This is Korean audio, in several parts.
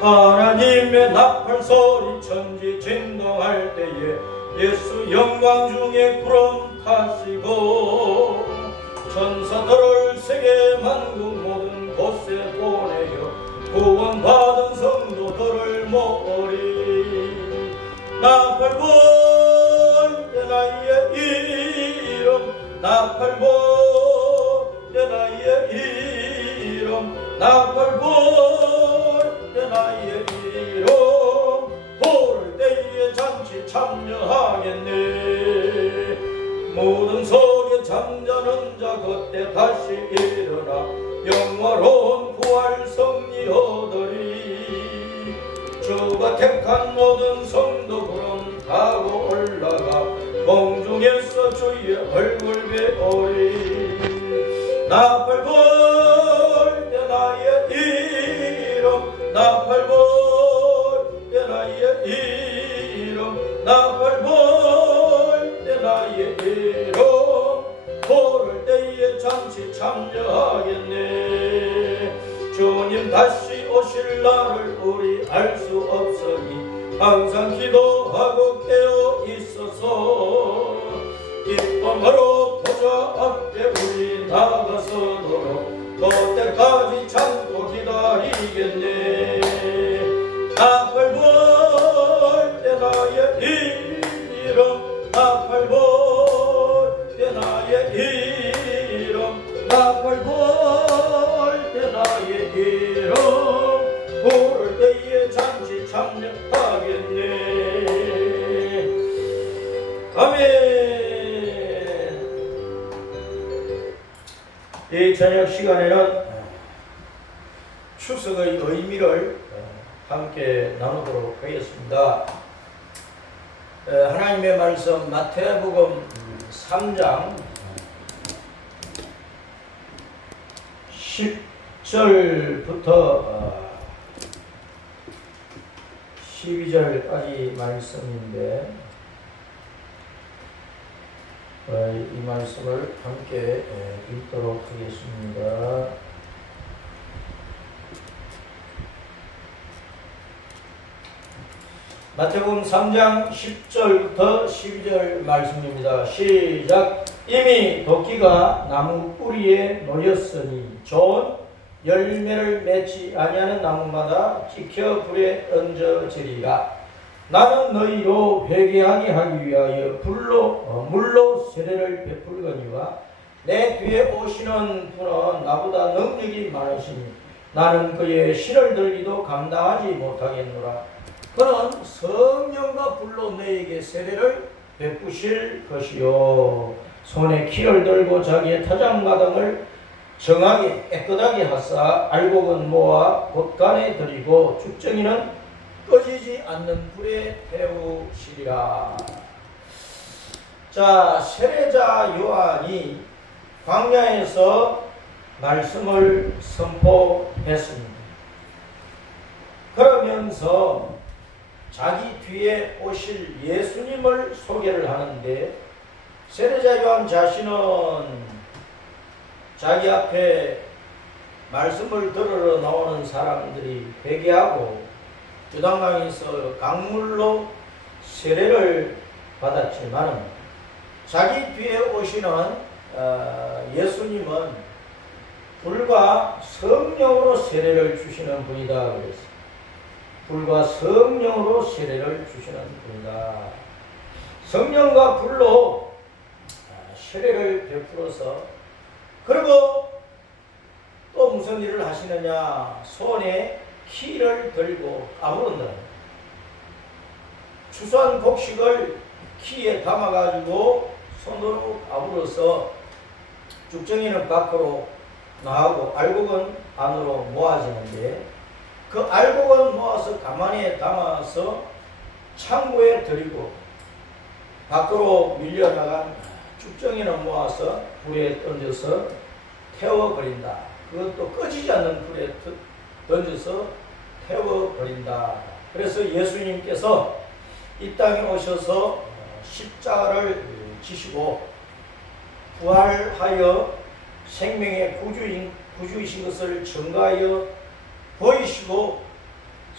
하나님의 나팔 소리 천지 진동할 때에 예수 영광 중에 구름 타시고 천사들을 세계 만국 모든 곳에 보내어 구원받은 성도들을 모으리. 나팔 불 때 나의 이름, 나팔 불 때 나의 이름, 나팔 불 때 나의 이름, 부를 때에 잔치 참여하겠네. 모든 속에 잠자는 자 그때 다시 일어나 영화로운 부활 승리 얻으리. 주가 택한 모든 성도 구름 타고 올라가 공중에서 주의 얼굴 배우리. 나팔 불 때 나의 이름, 나팔 불 때 나의 이름, 나팔 불 때 나의 이름, 부를 때에 잔치 참여하겠네. 주님 다시 오실 날을 우리 알 수 없으니 항상 기도하고 깨어 있어서 기쁨으로 보좌 앞에 우리 나가서도록 그때까지 참고 기다리겠네. 나팔 불 때 나의 이름, 나팔 불 때 나의 이름, 나팔 불 때 나의 이름, 부를 때에 잔치 참여하겠네. 아멘. 이 저녁 시간에는 추석의 의미를 함께 나누도록 하겠습니다. 하나님의 말씀 마태복음 3장 10절부터 12절까지 말씀인데 이 말씀을 함께 읽도록 하겠습니다. 마태복음 3장 10절부터 12절 말씀입니다. 시작. 이미 도끼가 나무 뿌리에 놓였으니 좋은 열매를 맺지 아니하는 나무마다 찍혀 불에 던져지리라. 나는 너희로 회개하게 하기 위하여 물로 세례를 베풀거니와 내 뒤에 오시는 분은 나보다 능력이 많으시니 나는 그의 신을 들기도 감당하지 못하겠노라. 그는 성령과 불로 너희에게 세례를 베푸실 것이요 손에 키를 들고 자기의 타작마당을 정하게 깨끗하게 하사 알곡은 모아 곳간에 들이고 죽정이는 꺼지지 않는 불에 태우시리라. 자, 세례자 요한이 광야에서 말씀을 선포했습니다. 그러면서 자기 뒤에 오실 예수님을 소개를 하는데 세례자 요한 자신은 자기 앞에 말씀을 들으러 나오는 사람들이 회개하고 요단강에서 강물로 세례를 받았지만 자기 뒤에 오시는 예수님은 불과 성령으로 세례를 주시는 분이다 그랬어요. 불과 성령으로 세례를 주시는 분이다. 성령과 불로 세례를 베풀어서 그리고 또 무슨 일을 하시느냐. 손에 키를 들고 까부른다. 추수한 곡식을 키에 담아가지고 손으로 까불어서 죽정이는 밖으로 나가고 알곡은 안으로 모아지는데 그 알곡은 모아서 가만히 담아서 창고에 들이고 밖으로 밀려나간 죽정이는 모아서 불에 던져서 태워버린다. 그것도 꺼지지 않는 불에 던져서 태워버린다. 그래서 예수님께서 이 땅에 오셔서 십자가를 지시고 부활하여 생명의 구주이신 것을 증거하여 보이시고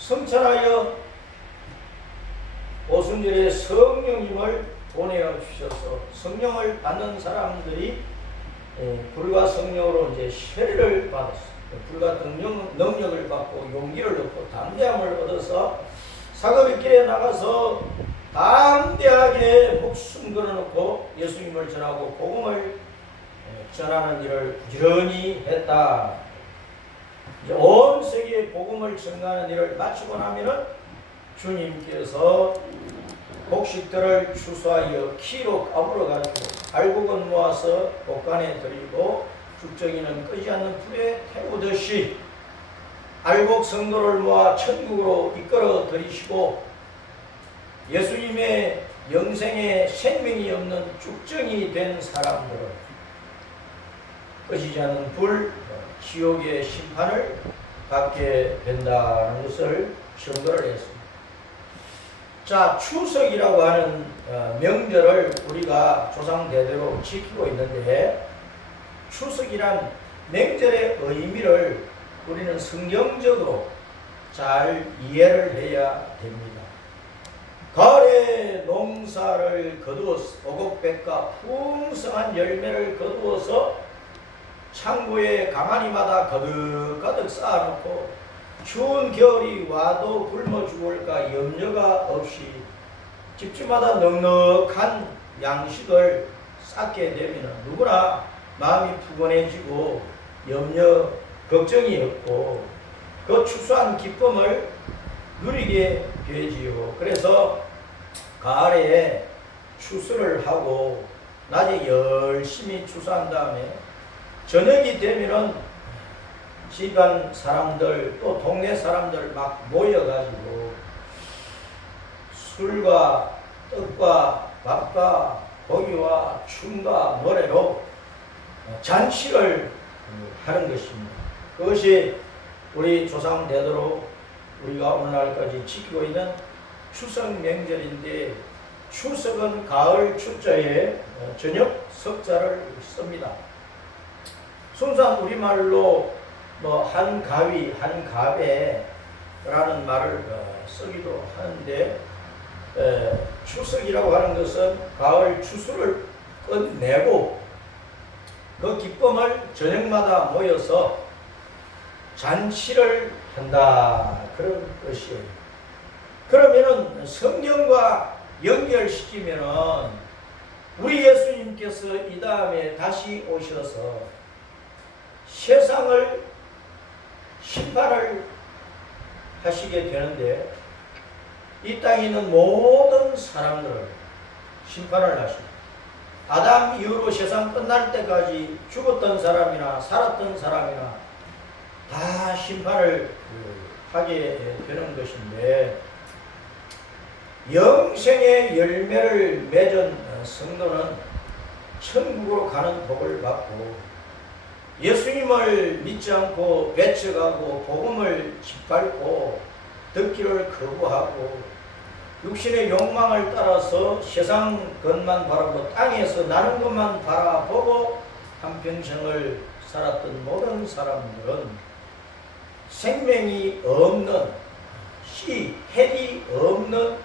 성찬하여 오순절에 성령님을 보내어 주셔서 성령을 받는 사람들이 불과 성령으로 이제 세례를 받았어요. 불과 능력을 받고 용기를 얻고 담대함을 얻어서 사거리 길에 나가서 담대하게 목숨 걸어놓고 예수님을 전하고 복음을 전하는 일을 부지런히 했다. 이제 온 세계에 복음을 전하는 일을 마치고 나면은 주님께서 곡식들을 추수하여 키로 까불어 가지고 알곡은 모아서 곳간에 드리고 죽정이는 끄지 않는 불에 태우듯이 알곡 성도를 모아 천국으로 이끌어 들이시고 예수님의 영생에 생명이 없는 죽정이 된 사람들을 꺼지지 않는 불, 지옥의 심판을 받게 된다는 것을 증거를 했습니다. 자, 추석이라고 하는 명절을 우리가 조상대대로 지키고 있는데 추석이란 명절의 의미를 우리는 성경적으로 잘 이해를 해야 됩니다. 가을에 농사를 거두어서 오곡백과 풍성한 열매를 거두어서 창고에 가마니마다 가득가득 쌓아놓고 추운 겨울이 와도 굶어 죽을까 염려가 없이 집집마다 넉넉한 양식을 쌓게 되면 누구나 마음이 푸근해지고 염려, 걱정이 없고 그 추수한 기쁨을 누리게 되지요. 그래서 가을에 추수를 하고 낮에 열심히 추수한 다음에 저녁이 되면은 집안 사람들 또 동네 사람들 막 모여가지고 술과 떡과 밥과 고기와 춤과 노래로 잔치를 하는 것입니다. 그것이 우리 조상 대대로 우리가 오늘날까지 지키고 있는 추석 명절인데 추석은 가을 축자에 저녁 석자를 씁니다. 순수한 우리말로 한가위, 한가배라는 말을 쓰기도 하는데 추석이라고 하는 것은 가을 추수를 끝내고 그 기쁨을 저녁마다 모여서 잔치를 한다 그런 것이에요. 그러면은 성경과 연결시키면은 우리 예수님께서 이 다음에 다시 오셔서 세상을 심판을 하시게 되는데 이 땅에 있는 모든 사람들을 심판을 하십니다. 아담 이후로 세상 끝날 때까지 죽었던 사람이나 살았던 사람이나 다 심판을 하게 되는 것인데 영생의 열매를 맺은 성도는 천국으로 가는 복을 받고 예수님을 믿지 않고 배척하고 복음을 짓밟고 듣기를 거부하고 육신의 욕망을 따라서 세상 것만 바라보고 땅에서 나는 것만 바라보고 한평생을 살았던 모든 사람들은 생명이 없는 헬이 없는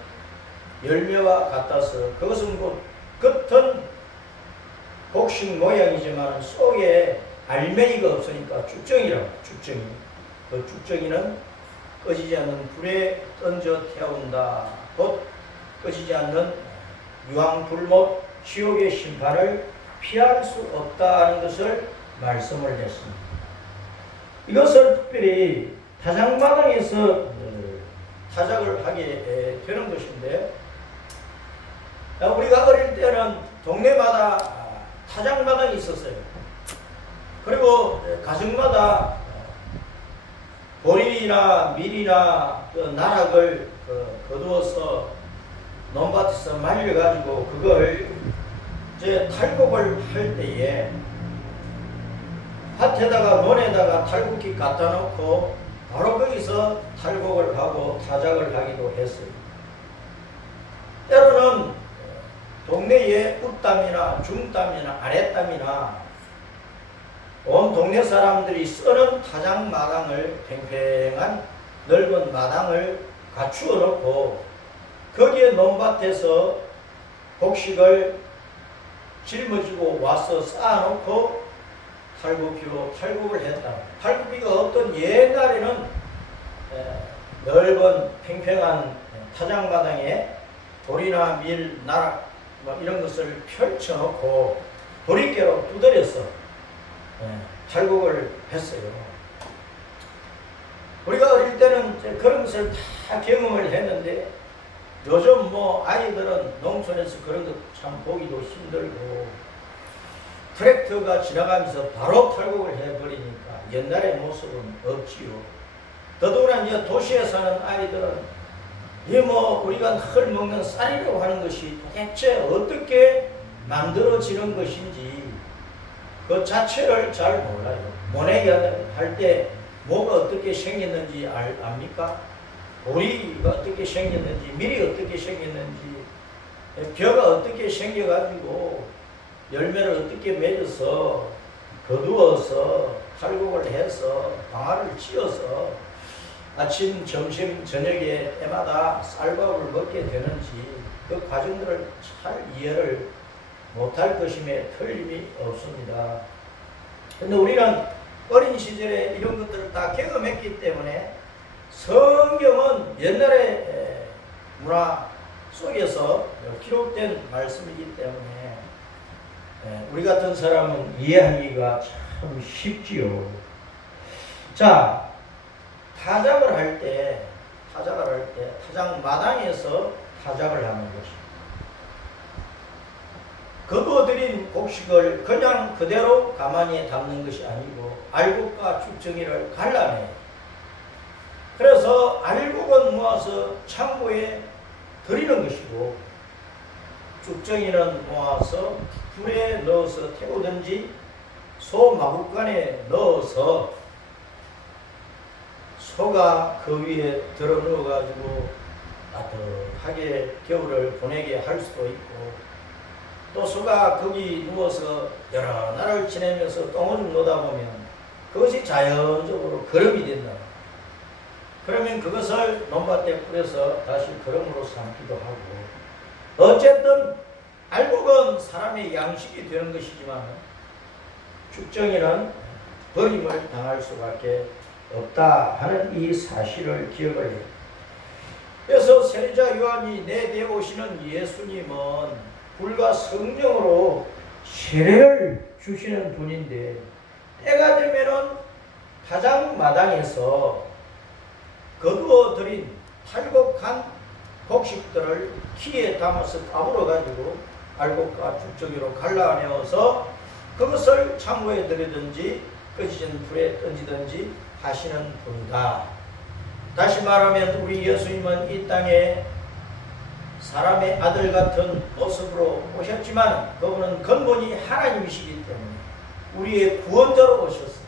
열매와 같아서 그것은 곧 겉은 곡식 모양이지만 속에 알맹이가 없으니까 죽정이라고. 죽정이. 그 죽정이는 꺼지지 않는 불에 던져 태운다. 곧 꺼지지 않는 유황불못 지옥의 심판을 피할 수 없다는 것을 말씀을 했습니다. 이것을 특별히 타작마당에서 타작을 하게 되는 것인데 우리가 어릴 때는 동네마다 타작마당이 있었어요. 그리고 가정마다 보리나 밀이나 나락을 거두어서 논밭에서 말려가지고 그걸 이제 탈곡을 할 때에 밭에다가 논에다가 탈곡기 갖다 놓고 바로 거기서 탈곡을 하고 타작을 하기도 했어요. 때로는 동네에 웃담이나 중담이나 아랫담이나 온 동네 사람들이 쓰는 타작마당을 팽팽한 넓은 마당을 갖추어 놓고 거기에 논밭에서 곡식을 짊어지고 와서 쌓아놓고 탈곡기로 탈곡을 했다. 탈곡기가 어떤 옛날에는 넓은 팽팽한 타작마당에 돌이나 밀, 나락 뭐 이런 것을 펼쳐놓고 도리깨로 두드려서 탈곡을 했어요. 우리가 어릴 때는 그런 것을 다 경험을 했는데 요즘 뭐 아이들은 농촌에서 그런 것 참 보기도 힘들고 트랙터가 지나가면서 바로 탈곡을 해버리니까 옛날의 모습은 없지요. 더더구나 이제 도시에 사는 아이들은 이 뭐 우리가 늘 먹는 쌀이라고 하는 것이 도대체 어떻게 만들어지는 것인지 그 자체를 잘 몰라요. 모내기 할 때 뭐가 어떻게 생겼는지 압니까? 보리가 어떻게 생겼는지, 밀이 어떻게 생겼는지, 벼가 어떻게 생겨가지고 열매를 어떻게 맺어서 거두어서 탈곡을 해서 방아를 찧어서 아침, 점심, 저녁에 때마다 쌀밥을 먹게 되는지 그 과정들을 잘 이해를 못할 것임에 틀림이 없습니다. 근데 우리는 어린 시절에 이런 것들을 다 경험했기 때문에 성경은 옛날의 문화 속에서 기록된 말씀이기 때문에 우리 같은 사람은 이해하기가 참 쉽지요. 자, 타작을 할 때 타작 마당에서 타작을 하는 것입니다. 거두어들인 곡식을 그냥 그대로 가만히 담는 것이 아니고 알곡과 죽정이를 갈라내요. 그래서 알곡은 모아서 창고에 들이는 것이고 죽정이는 모아서 불에 넣어서 태우든지 소 마구간에 넣어서 소가 그 위에 들어 누워 가지고 따뜻하게 겨울을 보내게 할 수도 있고 또 소가 거기 누워서 여러 날을 지내면서 똥을 놓다 보면 그것이 자연적으로 거름이 된다. 그러면 그것을 논밭에 뿌려서 다시 거름으로 삼기도 하고 어쨌든 알곡은 사람의 양식이 되는 것이지만 죽정이는 버림을 당할 수밖에 없다 하는 이 사실을 기억을 해요. 그래서 세례자 요한이 내게 오시는 예수님은 불과 성령으로 세례를 주시는 분인데 때가 되면은 타작마당에서 거두어들인 탈곡한 곡식들을 키에 담아서 까불어 가지고 알곡과 죽정이로 갈라내어서 그것을 창고에 들이든지 꺼지는 불에 던지든지 하시는 분이다. 다시 말하면 우리 예수님은 이 땅에 사람의 아들 같은 모습으로 오셨지만 그분은 근본이 하나님이시기 때문에 우리의 구원자로 오셨습니다.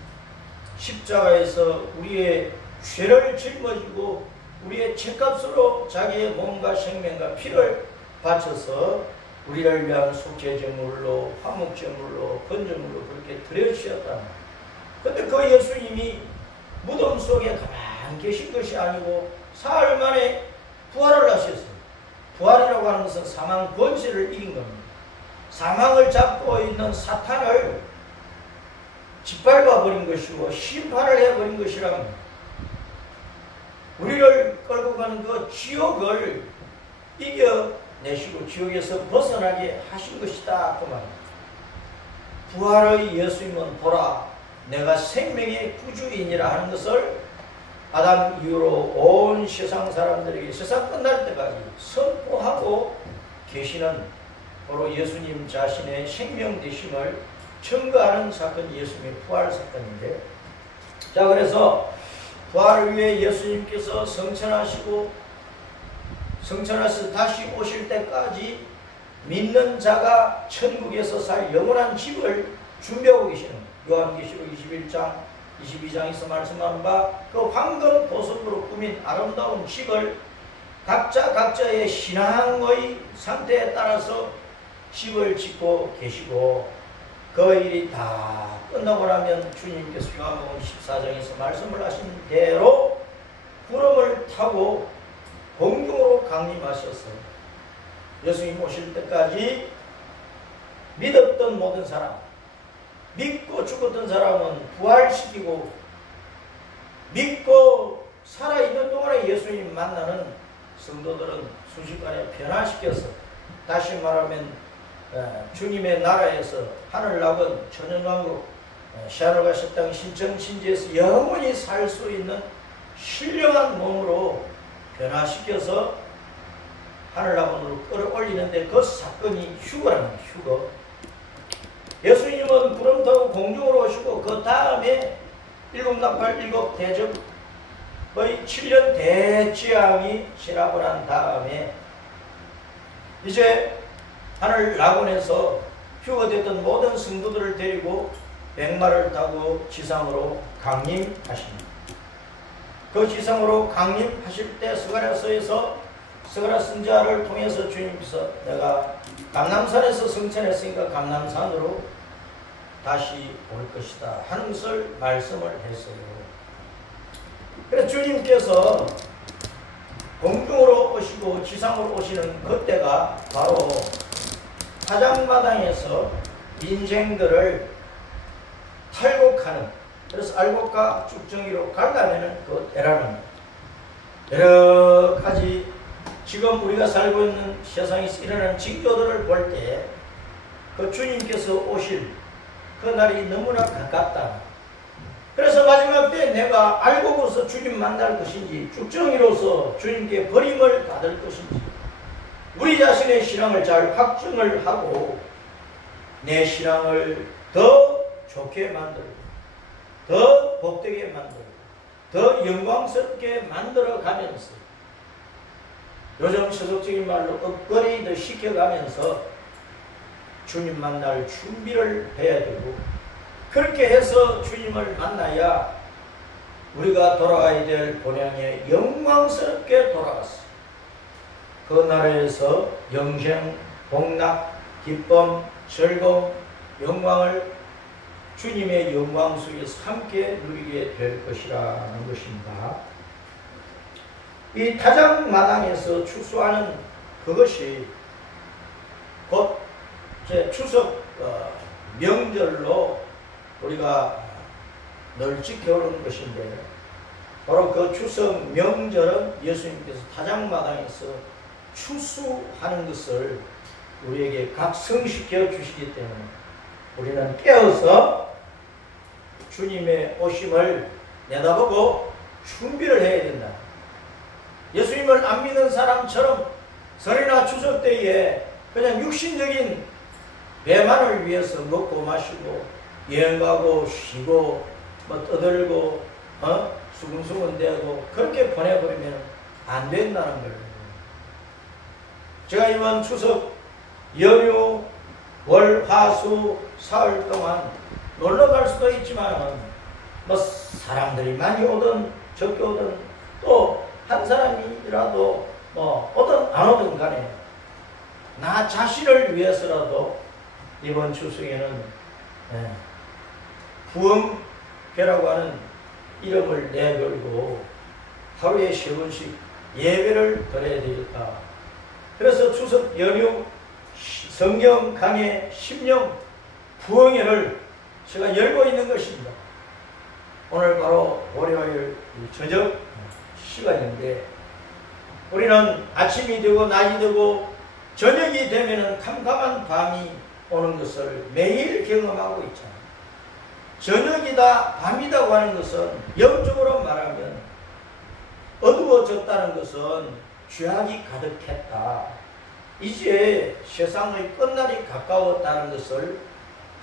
십자가에서 우리의 죄를 짊어지고 우리의 죄값으로 자기의 몸과 생명과 피를 바쳐서 우리를 위한 속죄제물로 화목제물로 번제물로 그렇게 드려주셨다. 그런데 그 예수님이 무덤 속에 가만히 계신 것이 아니고 사흘 만에 부활을 하셨어요. 부활이라고 하는 것은 사망 권세를 이긴 겁니다. 사망을 잡고 있는 사탄을 짓밟아 버린 것이고 심판을 해버린 것이랍니다. 우리를 끌고 가는 그 지옥을 이겨내시고 지옥에서 벗어나게 하신 것이다 그 말입니다. 부활의 예수님은 보라 내가 생명의 구주이니라 하는 것을 아담 이후로 온 세상 사람들에게 세상 끝날 때까지 선포하고 계시는 바로 예수님 자신의 생명 되심을 증거하는 사건이 예수님의 부활 사건인데, 자 그래서 부활을 위해 예수님께서 성천하시고 성천하셔서 다시 오실 때까지 믿는 자가 천국에서 살 영원한 집을 준비하고 계시는 요한계시록 21장 22장에서 말씀한 바 그 황금 보석으로 꾸민 아름다운 집을 각자의 신앙의 상태에 따라서 집을 짓고 계시고 그 일이 다 끝나고 나면 주님께서 요한복음 14장에서 말씀을 하신 대로 구름을 타고 공중으로 강림하셔서 예수님 오실 때까지 믿었던 모든 사람, 믿고 죽었던 사람은 부활시키고 믿고 살아있는 동안에 예수님 만나는 성도들은 순식간에 변화시켜서 다시 말하면 주님의 나라에서 하늘나건 천연왕국 시아노가 식당 신청신지에서 영원히 살 수 있는 신령한 몸으로 변화시켜서 하늘나건으로 끌어올리는데 그 사건이 휴거랍니다. 휴거. 예수님은 구름 타고 공중으로 오시고 그 다음에 일곱 나팔 일곱 대접의 7년 대지향이 지나고 난 다음에 이제 하늘 낙원에서 휴거됐던 모든 성도들을 데리고 백마를 타고 지상으로 강림하십니다. 그 지상으로 강림하실 때 스가랴서에서 스가랴 선지자를 통해서 주님께서 내가 감람산에서 승천했으니까 감람산으로 다시 올 것이다 하는 것을 말씀을 했어요. 그래서 주님께서 공중으로 오시고 지상으로 오시는 그때가 바로 타작마당에서 인생들을 탈곡하는, 그래서 알곡과 쭉정이로 갈라내는 그 때라는 여러 가지 지금 우리가 살고 있는 세상에서 일어나는 징조들을 볼 때 그 주님께서 오실 그 날이 너무나 가깝다. 그래서 마지막 때 내가 알곡으로서 주님 만날 것인지 쭉정이로서 주님께 버림을 받을 것인지 우리 자신의 신앙을 잘 확증을 하고 내 신앙을 더 좋게 만들고 더 복되게 만들고 더 영광스럽게 만들어 가면서 요즘 세속적인 말로 업그레이드 시켜가면서 주님 만날 준비를 해야 되고 그렇게 해서 주님을 만나야 우리가 돌아가야 될 본향에 영광스럽게 돌아갔어요. 그 나라에서 영생, 복락, 기쁨, 즐거움, 영광을 주님의 영광 속에서 함께 누리게 될 것이라는 것입니다. 이 타작마당에서 추수하는 그것이 곧 추석 명절로 우리가 늘 지켜오는 것인데 바로 그 추석 명절은 예수님께서 타작마당에서 추수하는 것을 우리에게 각성시켜 주시기 때문에 우리는 깨어서 주님의 오심을 내다보고 준비를 해야 된다. 예수님을 안 믿는 사람처럼 설이나 추석 때에 그냥 육신적인 배만을 위해서 먹고 마시고 여행 가고 쉬고 뭐 떠들고 수근수근대고 그렇게 보내버리면 안 된다는 거예요. 제가 이번 추석 연휴 월, 화, 수, 사흘 동안 놀러 갈 수도 있지만 뭐 사람들이 많이 오든 적게 오든 또 한 사람이라도 뭐 오든 안 오든 간에 나 자신을 위해서라도 이번 추석에는 부흥회라고 하는 이름을 내걸고 하루에 3번씩 예배를 드려야 되겠다. 그래서 추석 연휴 성경 강해 심령 부흥회를 제가 열고 있는 것입니다. 오늘 바로 월요일 저녁 시간인데 우리는 아침이 되고 낮이 되고 저녁이 되면 캄캄한 밤이 오는 것을 매일 경험하고 있잖아요. 저녁이다 밤이다고 하는 것은 영적으로 말하면 어두워졌다는 것은 죄악이 가득했다. 이제 세상의 끝날이 가까웠다는 것을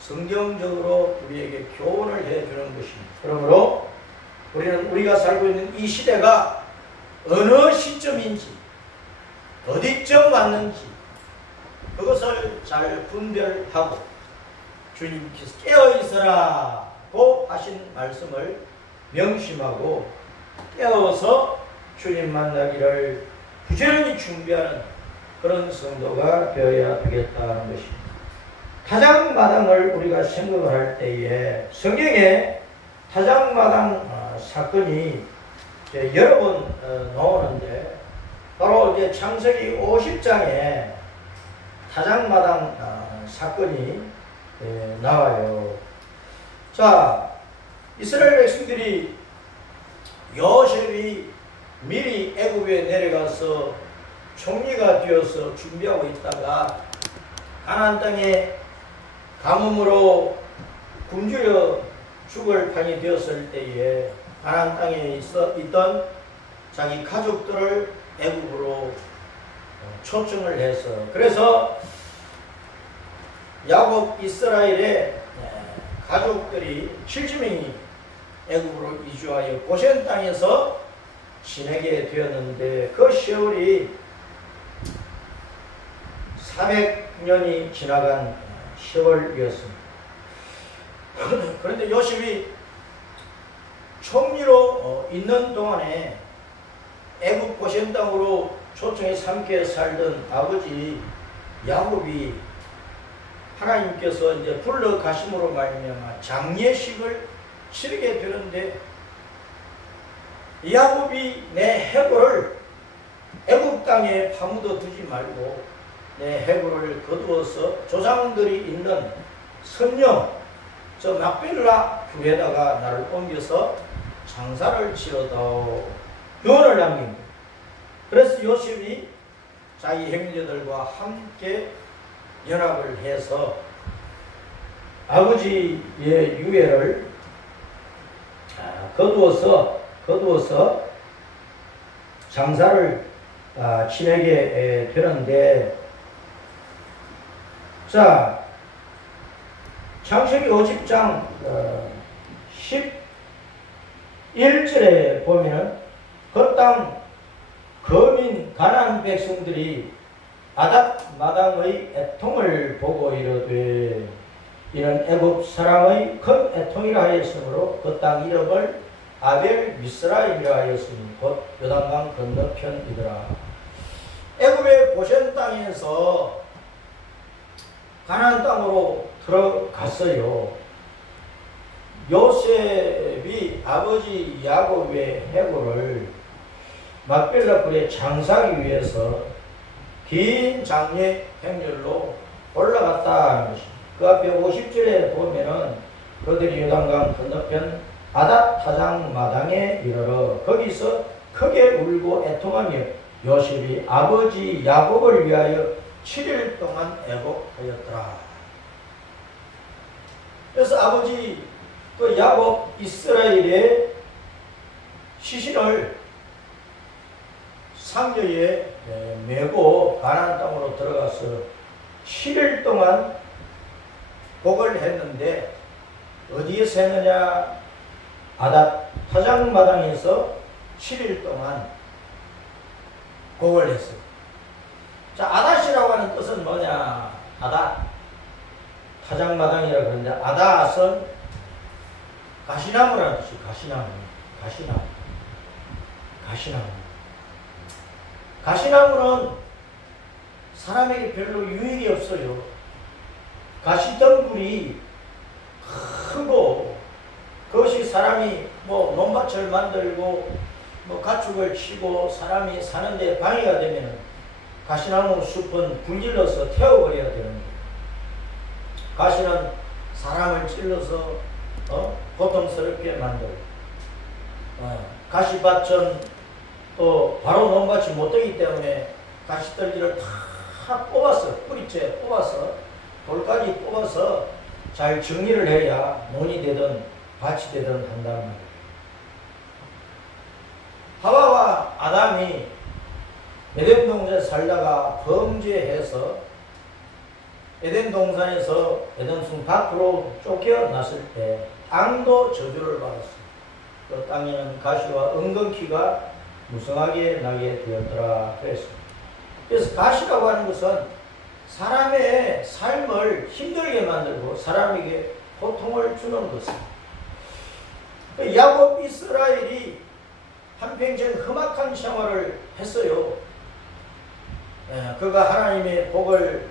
성경적으로 우리에게 교훈을 해주는 것입니다. 그러므로 우리는 우리가 살고 있는 이 시대가 어느 시점인지 어디쯤 왔는지 그것을 잘 분별하고 주님께서 깨어있으라고 하신 말씀을 명심하고 깨어서 주님 만나기를 부지런히 준비하는 그런 성도가 되어야 되겠다는 것입니다. 타작마당을 우리가 생각을 할 때에 성경에 타작마당 사건이 여러 번 나오는데 바로 이제 창세기 50장에 타작마당 사건이 나와요. 자, 이스라엘 백성들이 요셉이 미리 애굽에 내려가서 총리가 되어서 준비하고 있다가 가나안 땅에 가뭄으로 굶주려 죽을 판이 되었을 때에 가나안 땅에 있던 자기 가족들을 애굽으로 초청을 해서, 그래서 야곱 이스라엘의 가족들이 70명이 애굽으로 이주하여 고센 땅에서 지내게 되었는데, 그 세월이 400년이 지나간 세월이었습니다. 그런데 요셉이 총리로 있는 동안에 애굽 고센 땅으로 초청해서 함께 살던 아버지 야곱이 하나님께서 이제 불러 가심으로 말미암아 장례식을 치르게 되는데, 야곱이 내 해골을 애굽 땅에 파묻어 두지 말고 내 해골을 거두어서 조상들이 있는 성령 저 막벨라 굴에다가 나를 옮겨서 장사를 지어다오 유언을 남깁니다. 그래서 요셉이 자기 형제들과 함께 연합을 해서 아버지의 유해를 거두어서 장사를 지내게 되는데, 자, 창세기 50장 11절에 보면은 그 땅 거민 가나안 백성들이 아닷 마당의 애통을 보고 이르되 이는 애굽 사람의 큰 애통이라 하였으므로 그 땅 이름을 아벨 미스라임이라 하였으니 곧 요단강 건너편이더라. 애굽의 고센 땅에서 가나안 땅으로 들어갔어요. 요셉이 아버지 야곱의 해골을 막벨라 굴에 장사하기 위해서 긴 장례 행렬로 올라갔다 하는 것입니다. 그 앞에 50절에 보면은 그들이 요단강 건너편 아닷 타작 마당에 이르러 거기서 크게 울고 애통하며 요셉이 아버지 야곱을 위하여 7일 동안 애곡하였더라. 그래서 아버지 그 야곱 이스라엘의 시신을 상여에 메고 가나안 땅으로 들어가서 7일 동안 곡을 했는데, 어디에서 했느냐? 아닷 타작 마당에서 7일 동안 곡을 했어요. 자, 아닷이라고 하는 뜻은 뭐냐? 아닷 타작 마당이라고 그러는데, 아닷은 가시나무라는 뜻이 가시나무는 사람에게 별로 유익이 없어요. 가시덩굴이 크고 그것이 사람이 뭐 논밭을 만들고 뭐 가축을 치고 사람이 사는데 방해가 되면 가시나무 숲은 불질러서 태워버려야 되는 거예요. 가시는 사람을 찔러서 고통스럽게 만들고, 가시밭은 또 바로 논밭이 못 되기 때문에 가시떨기를 다 뽑아서 뿌리채 뽑아서 돌까지 뽑아서 잘 정리를 해야 논이 되든 밭이 되든 한다는 말이에요. 하와와 아담이 에덴 동산에 살다가 범죄해서 에덴 동산에서 에덴성 밖으로 쫓겨났을 때 땅도 저주를 받았어요. 그 땅에는 가시와 은근키가 무성하게 나게 되었더라 그랬습니다. 그래서 가시라고 하는 것은 사람의 삶을 힘들게 만들고 사람에게 고통을 주는 것입니다. 야곱 이스라엘이 한평생 험악한 생활을 했어요. 그가 하나님의 복을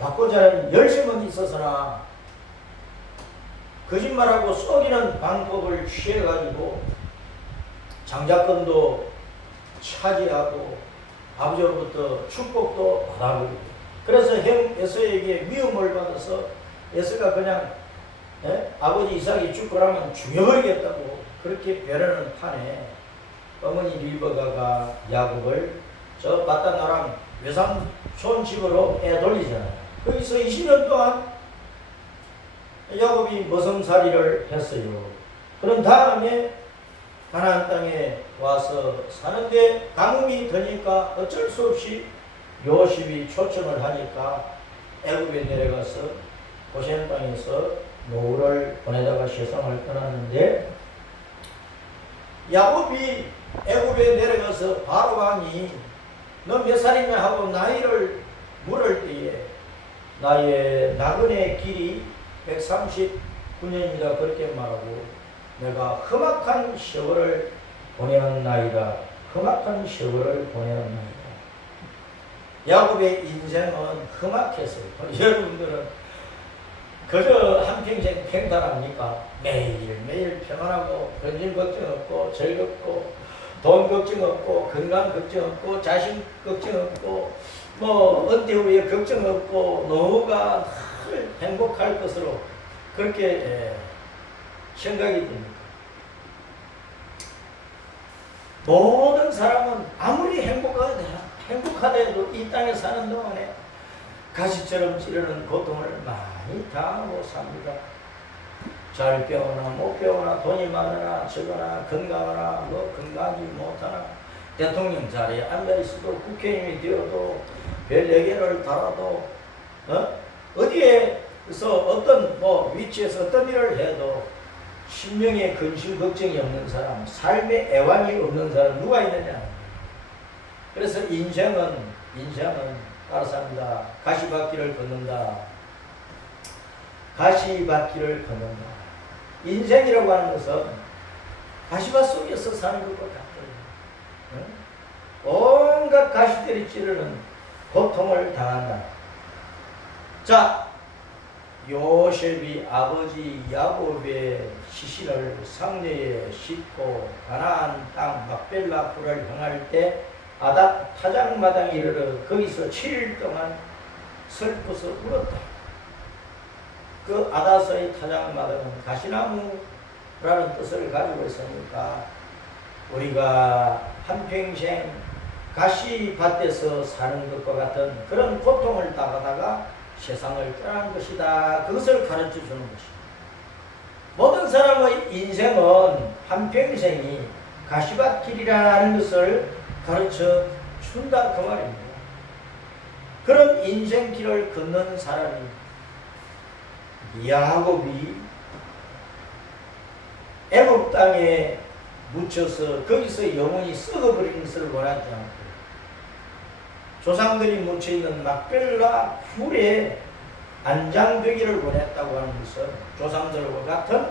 받고자 하는 열심은 있었으나 거짓말하고 속이는 방법을 취해가지고 장자권도 차지하고 아버지로부터 축복도 받아보고, 그래서 형 에서에게 미움을 받아서 에서가 그냥 아버지 이삭이 죽고라면 죽여버리겠다고 그렇게 벼르는 판에 어머니 릴버가가 야곱을 저 바다나랑 외삼촌 집으로 돌리잖아요. 거기서 20년 동안 야곱이 머슴살이를 했어요. 그런 다음에 가나안 땅에 와서 사는데 가뭄이 드니까 어쩔 수 없이 요셉이 초청을 하니까 애굽에 내려가서 고센 땅에서 노후를 보내다가 세상을 떠났는데, 야곱이 애굽에 내려가서 바로 왕이 너 몇 살이냐 하고 나이를 물을 때에 나의 나그네 길이 139년이다 그렇게 말하고, 내가 험악한 세월을 보내었나이다. 험악한 세월을 보내었나이다. 야곱의 인생은 험악했어요. 여러분들은 그저 한평생 평탄합니까? 매일매일 평안하고 근심 걱정 없고 즐겁고 돈 걱정 없고 건강 걱정 없고 자식 걱정 없고 뭐 은퇴 후에 걱정 없고 노후가 늘 행복할 것으로 그렇게 생각이 됩니다. 모든 사람은 아무리 행복하더라도 이 땅에 사는 동안에 가시처럼 찌르는 고통을 많이 당하고 삽니다. 잘 배우나 못 배우나 돈이 많으나 적으나 건강하나 뭐 건강하지 못하나 대통령 자리에 앉아있어도 국회의원이 되어도 별 4개를 달아도 어디에서 어떤 뭐 위치에서 어떤 일을 해도 심령의 근심 걱정이 없는 사람, 삶의 애환이 없는 사람 누가 있느냐. 그래서 인생은 따라서 합니다. 가시밭길을 걷는다. 가시밭길을 걷는다. 인생이라고 하는 것은 가시밭 속에서 사는 것과 같아요. 온갖 가시들이 찌르는 고통을 당한다. 자, 요셉이 아버지 야곱의 시신을 상내에 싣고 가나안 땅 막벨라 굴을 향할 때 아닷 타작마당에 이르러 거기서 7일 동안 슬퍼서 울었다. 그 아닷의 타작마당은 가시나무라는 뜻을 가지고 있으니까 우리가 한평생 가시밭에서 사는 것과 같은 그런 고통을 당하다가 세상을 떠난 것이다. 그것을 가르쳐 주는 것입니다. 모든 사람의 인생은 한평생이 가시밭길이라는 것을 가르쳐 준다 그 말입니다. 그런 인생길을 걷는 사람이 야곱이 애굽 땅에 묻혀서 거기서 영원히 썩어버리는 것을 원하지 않고 조상들이 묻혀있는 막벨라 굴에 안장되기를 원했다고 하는 것은 조상들과 같은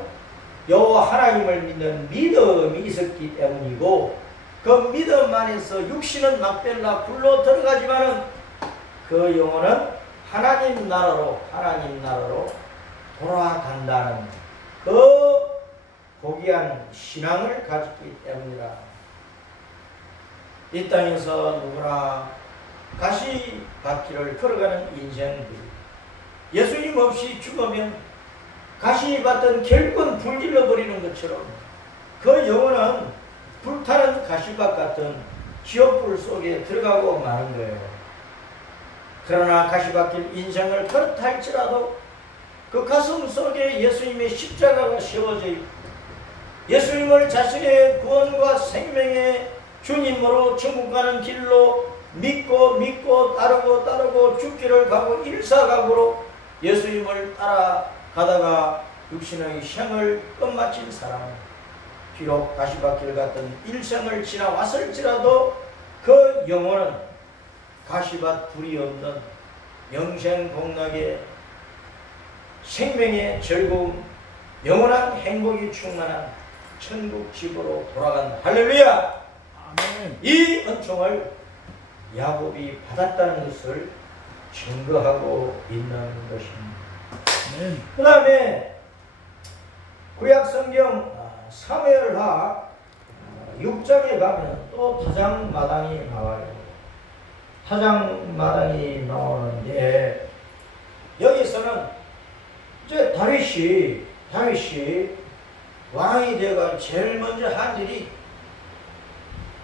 여호와 하나님을 믿는 믿음이 있었기 때문이고, 그 믿음 안에서 육신은 막벨라 굴로 들어가지만은 그 영혼은 하나님 나라로 돌아간다는 그 고귀한 신앙을 가졌기 때문이다. 이 땅에서 누구나 가시밭길을 걸어가는 인생들, 예수님 없이 죽으면 가시밭은 결국은 불질러 버리는 것처럼 그 영혼은 불타는 가시밭 같은 지옥불 속에 들어가고 마는 거예요. 그러나 가시밭길 인생을 그렇다 할지라도 그 가슴 속에 예수님의 십자가가 세워져 있고 예수님을 자신의 구원과 생명의 주님으로 천국 가는 길로 믿고 따르고 죽기를 가고 일사각오로 예수님을 따라가다가 육신의 생을 끝마친 사람은 비록 가시밭길 같은 일생을 지나왔을지라도 그 영혼은 가시밭 불이 없는 영생복락의 생명의 즐거움, 영원한 행복이 충만한 천국 집으로 돌아간다. 할렐루야! 아멘. 이 은총을 야곱이 받았다는 것을 증거하고 있는 것입니다. 그 다음에 구약성경 사무엘하 6장에 가면 또 타작마당이 나와요. 타작마당이 나오는데 여기서는 이제 다윗이 왕이 되가 제일 먼저 한 일이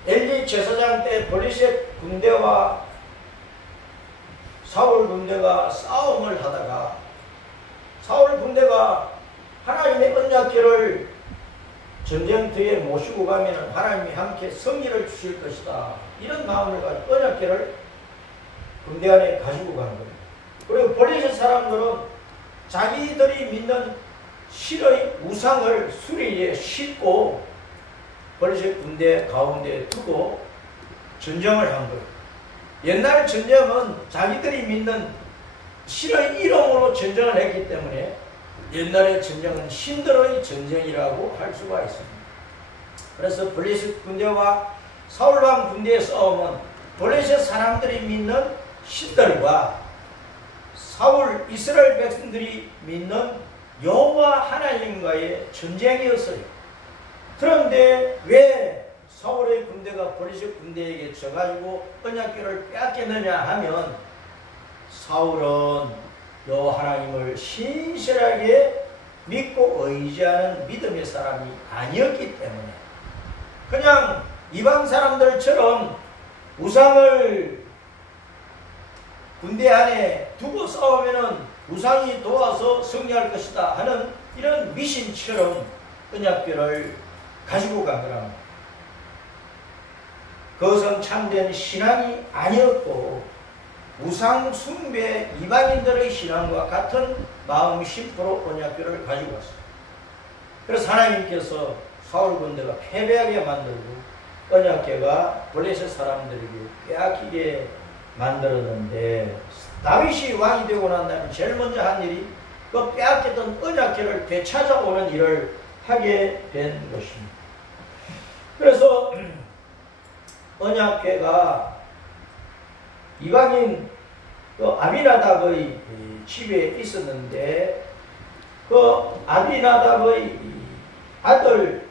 엘리 제사장 때 블레셋 군대와 사울 군대가 싸움을 하다가 사울 군대가 하나님의 언약궤를 전쟁터에 모시고 가면 하나님이 함께 승리를 주실 것이다. 이런 마음을 가지고 언약궤를 군대 안에 가지고 가는 거예요. 그리고 블레셋 사람들은 자기들이 믿는 신의 우상을 수리에 싣고 블레셋 군대 가운데 두고 전쟁을 한 거예요. 옛날 전쟁은 자기들이 믿는 신의 이름으로 전쟁을 했기 때문에 옛날의 전쟁은 신들의 전쟁이라고 할 수가 있습니다. 그래서 블레셋 군대와 사울왕 군대의 싸움은 블레셋 사람들이 믿는 신들과 사울 이스라엘 백성들이 믿는 여호와 하나님과의 전쟁이었어요. 그런데 왜 사울의 군대가 블레셋 군대에게 져가지고 언약궤를 빼앗겼느냐 하면 사울은 여호와 하나님을 신실하게 믿고 의지하는 믿음의 사람이 아니었기 때문에 그냥 이방 사람들처럼 우상을 군대 안에 두고 싸우면은 우상이 도와서 승리할 것이다 하는 이런 미신처럼 언약궤를 가지고 간 거랍니다. 그것은 참된 신앙이 아니었고 우상 숭배 이방인들의 신앙과 같은 마음 심포로 언약궤를 가지고 왔어요. 그래서 하나님께서 사울 군대가 패배하게 만들고 언약궤가 블레셋 사람들에게 빼앗기게 만들었는데 다윗이 왕이 되고 난 다음에 제일 먼저 한 일이 그 빼앗겼던 언약궤를 되찾아오는 일을 하게 된 것입니다. 그래서 언약궤가 이방인 그 아비나답의 집에 있었는데 그 아비나답의 아들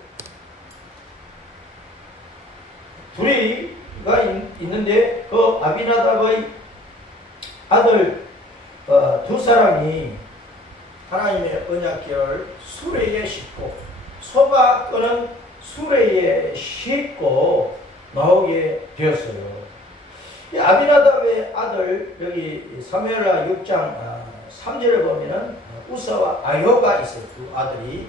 둘이가 있는데 그 아비나답의 아들 두 사람이 하나님의 언약궤를 수레에 싣고 소가 끄는 수레에 싣고 나오게 되었어요. 이 아비나답의 아들 여기 사무엘하 6장 3절에 보면은 우사와 아효가 있어요. 두 아들이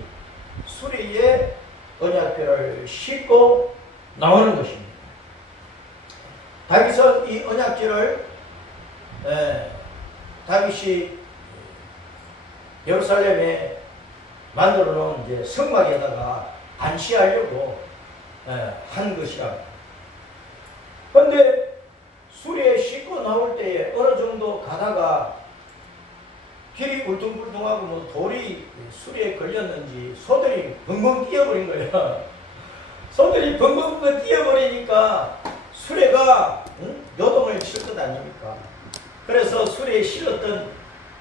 수레에 언약궤를 싣고 나오는 것입니다. 다윗은 이 언약궤를 다윗이 예루살렘에 만들어 놓은 이제 성막에다가 안치하려고 한 것이라. 그런데 수레에 싣고 나올 때에 어느 정도 가다가 길이 울퉁불퉁하고 뭐 돌이 수레에 걸렸는지 소들이 벙벙 뛰어버린 거예요. 소들이 벙벙 뛰어버리니까 수레가 요동을 칠 것 아닙니까? 그래서 수레에 실었던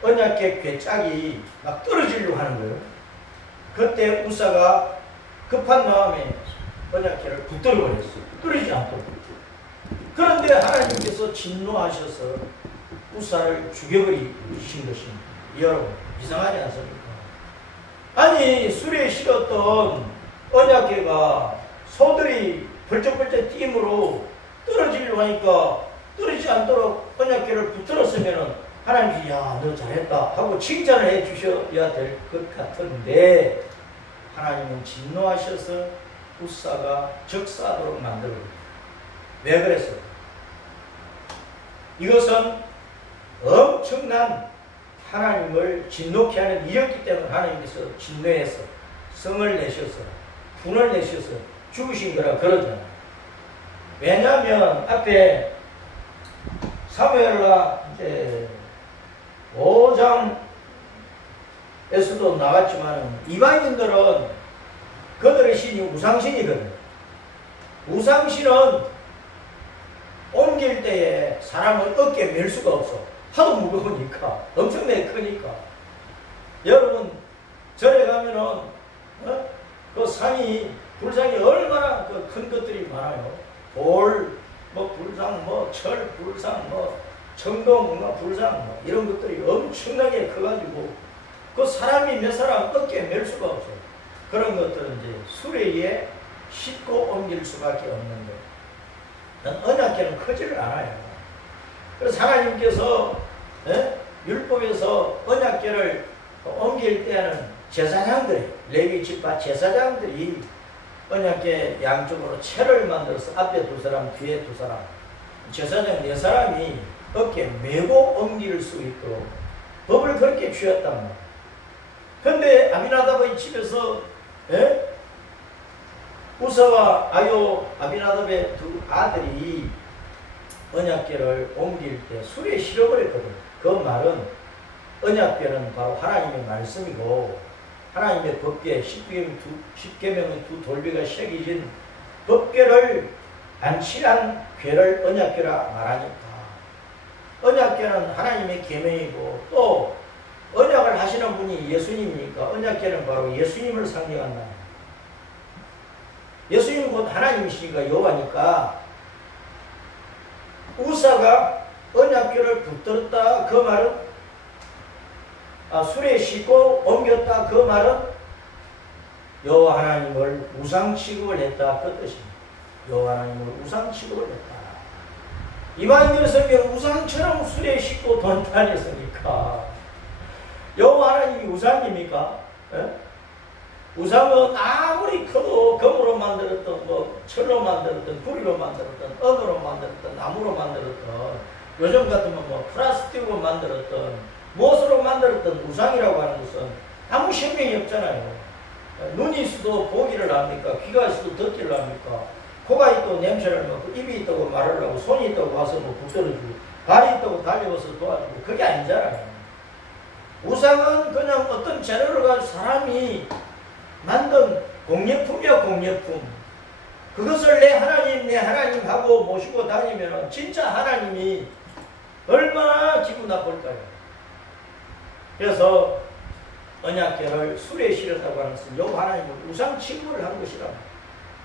언약궤 궤짝이 막 떨어지려고 하는 거예요. 그때 우사가 급한 마음에 언약궤를 붙들어 버렸어요. 떨어지지 않도록. 그런데 하나님께서 진노하셔서 우사를 죽여버리신 것입니다. 여러분 이상하지 않습니까? 아니 수레에 실었던 언약궤가 소들이 벌쩍벌쩍 뛰므로 떨어지려고 하니까 떨어지지 않도록 언약궤를 붙들었으면 하나님이 야 너 잘했다 하고 칭찬을 해 주셔야 될 것 같은데 하나님은 진노하셔서 우사가 적사하도록 만들어버립니다. 왜 그랬어요? 이것은 엄청난 하나님을 진노케 하는 일이었기 때문에 하나님께서 진노해서 성을 내셔서 분을 내셔서 죽으신 거라 그러잖아요. 왜냐하면 앞에 사무엘하 이제 5장에서도 나왔지만 이방인들은 그들의 신이 우상신이거든요. 우상신은 옮길 때에 사람을 어깨에 멜 수가 없어. 하도 무거우니까. 엄청나게 크니까. 여러분 절에 가면은 그 상이 불상이 얼마나 큰 것들이 많아요. 돌, 불상, 철 불상, 청동 불상, 이런 것들이 엄청나게 커가지고 그 사람이 몇 사람 어깨에 멜 수가 없어요. 그런 것들은 이제 수레에 싣고 옮길 수밖에 없는 거예요. 언약궤는 크지를 않아요. 그래서 하나님께서 율법에서 언약궤를 옮길 때는 제사장들이, 레위 지파 제사장들이 언약궤 양쪽으로 채를 만들어서 앞에 두 사람, 뒤에 두 사람, 제사장 네 사람이 어깨에 메고 옮길 수 있도록 법을 그렇게 주었단 말이에요. 근데 아비나답의 집에서 우사와 아비나답의 두 아들이 언약궤를 옮길 때 수레에 실어버렸거든요. 그 말은 언약궤는 바로 하나님의 말씀이고 하나님의 법궤, 십계명의 두 돌비가 새겨진 법궤를 안치한 궤를 언약궤라 말하니까 언약궤는 하나님의 계명이고 또 언약을 하시는 분이 예수님이니까 언약궤는 바로 예수님을 상징한다. 예수님은 곧 하나님이시니까 여호와니까 우사가 언약궤를 붙들었다 그 말은 수레에 싣고 옮겼다 그 말은 여호와 하나님을 우상 취급을 했다 그 뜻입니다. 여호와 하나님을 우상 취급을 했다. 이방인들 성경은 우상처럼 수레에 싣고 돈 다녔으니까 여호와 하나님이 우상입니까? 우상은 아무리 커도 금으로 만들었던 철로 만들었던 구리로 만들었던 은으로 만들었던 나무로 만들었던 요즘 같으면 플라스틱으로 만들었던 무엇으로 만들었던 우상이라고 하는 것은 아무 생명이 없잖아요. 눈이 있어도 보기를 합니까? 귀가 있어도 듣기를 합니까? 코가 있다고 냄새를 맡고 입이 있다고 말을 하고 손이 있다고 와서 붙들어주고 발이 있다고 달려와서 도와주고 그게 아니잖아요. 우상은 그냥 어떤 재료를 가지고 사람이 만든 공예품이야 공예품. 그것을 내 하나님 하고 모시고 다니면 진짜 하나님이 얼마나 기분 나쁠까요? 그래서 언약궤를 수레에 실었다고 하는 것은 여호와 하나님을 우상 취급을 한 것이라.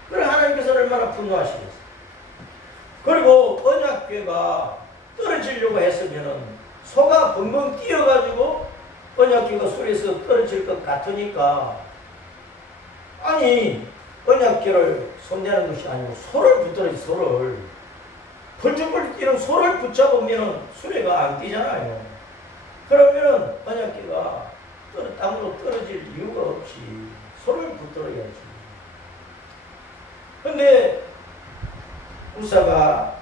그래 하나님께서 얼마나 분노하시겠어요. 그리고 언약궤가 떨어지려고 했으면 소가 벙벙 뛰어가지고 언약궤가 수레에서 떨어질 것 같으니까 아니 언약궤를 손대는 것이 아니고 소를 붙들어야지. 소를 펄쩍펄쩍 뛰는 소를 붙잡으면 수레가 안 뛰잖아요. 그러면 언약궤가 땅으로 떨어질 이유가 없지. 소를 붙들어야지. 근데 우사가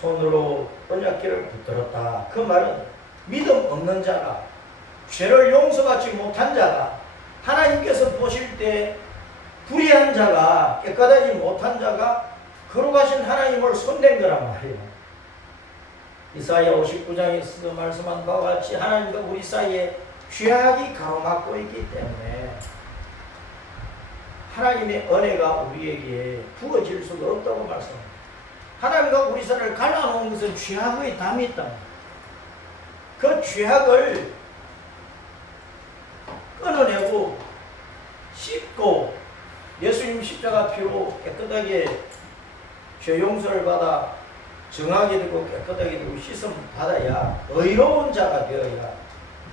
손으로 언약궤를 붙들었다. 그 말은 믿음 없는 자가, 죄를 용서받지 못한 자가, 하나님께서 보실 때 불의한 자가, 깨끗하지 못한 자가 거룩하신 하나님을 손댄 거란 말이에요. 이사야 59장에서도 말씀한 바와 같이 하나님과 우리 사이에 죄악이 가로막고 있기 때문에 하나님의 은혜가 우리에게 부어질 수가 없다고 말씀합니다. 하나님과 우리 사이를 갈라놓은 것은 죄악의 담이 있다. 그 죄악을 끊어내고 씻고 예수님 십자가 피로 깨끗하게 죄 용서를 받아 정하게 되고 깨끗하게 되고 씻음 받아야 의로운 자가 되어야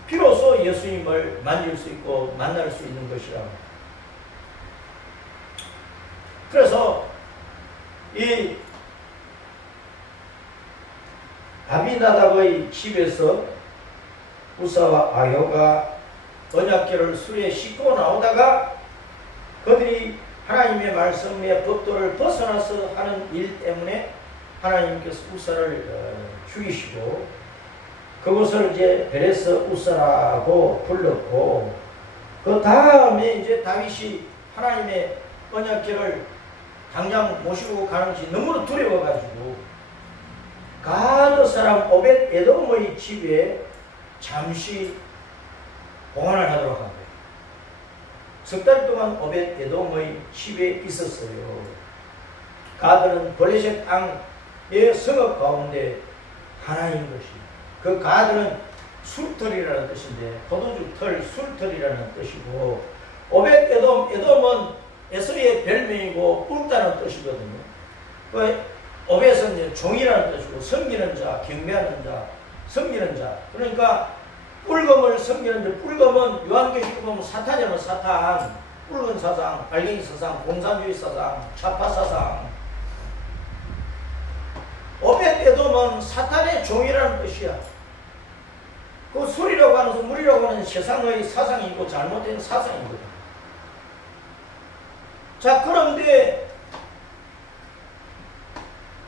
비로소 예수님을 만질 수 있고 만날 수 있는 것이라고. 그래서 이 아비나답의 집에서 우사와 아효가 언약궤를 수레에 싣고 나오다가 그들이 하나님의 말씀의 법도를 벗어나서 하는 일 때문에 하나님께서 우사를 죽이시고 그것을 이제 베레스 우사라고 불렀고 그 다음에 이제 다윗이 하나님의 언약궤를 당장 모시고 가는 것이 너무 두려워가지고 가드 사람 오벳 에돔의 집에 잠시 보관을 하도록 한 거예요. 석 달 동안 오벳 에돔의 집에 있었어요. 가드는 블레셋 땅의 성읍 가운데 하나인 것이. 그 가드는 술털이라는 뜻인데 포도주 털, 술털이라는 뜻이고 오벳 에돔은 에서의 별명이고 뿔다는 뜻이거든요. 그 오벳은 이제 종이라는 뜻이고 섬기는 자, 경배하는 자, 섬기는 자. 그러니까 뿔검을 섬기는 자, 뿔검은 요한계시록 보면 사탄이라면 사탄, 붉은 사상, 발갱이 사상, 공산주의 사상, 좌파 사상. 오벳에돔은 사탄의 종이라는 뜻이야. 그 술이라고 하는 물이라고 하는 세상의 사상이고 잘못된 사상이거든. 자, 그런데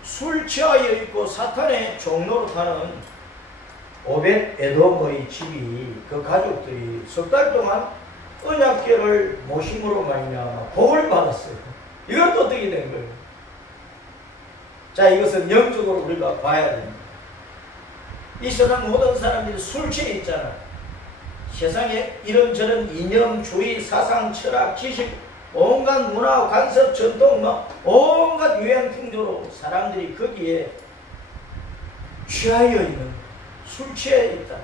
술 취하여 있고 사탄의 종노릇하는 오벳에돔의 집이 그 가족들이 석 달 동안 언약궤를 모심으로 말미암아 복을 받았어요. 이것도 어떻게 된 거예요? 자, 이것은 영적으로 우리가 봐야 됩니다. 이 세상 모든 사람들이 술 취해 있잖아. 세상에 이런저런 이념주의, 사상, 철학, 지식, 온갖 문화, 간섭, 전통, 온갖 유행 풍조로 사람들이 거기에 취하여 있는, 술 취해 있다.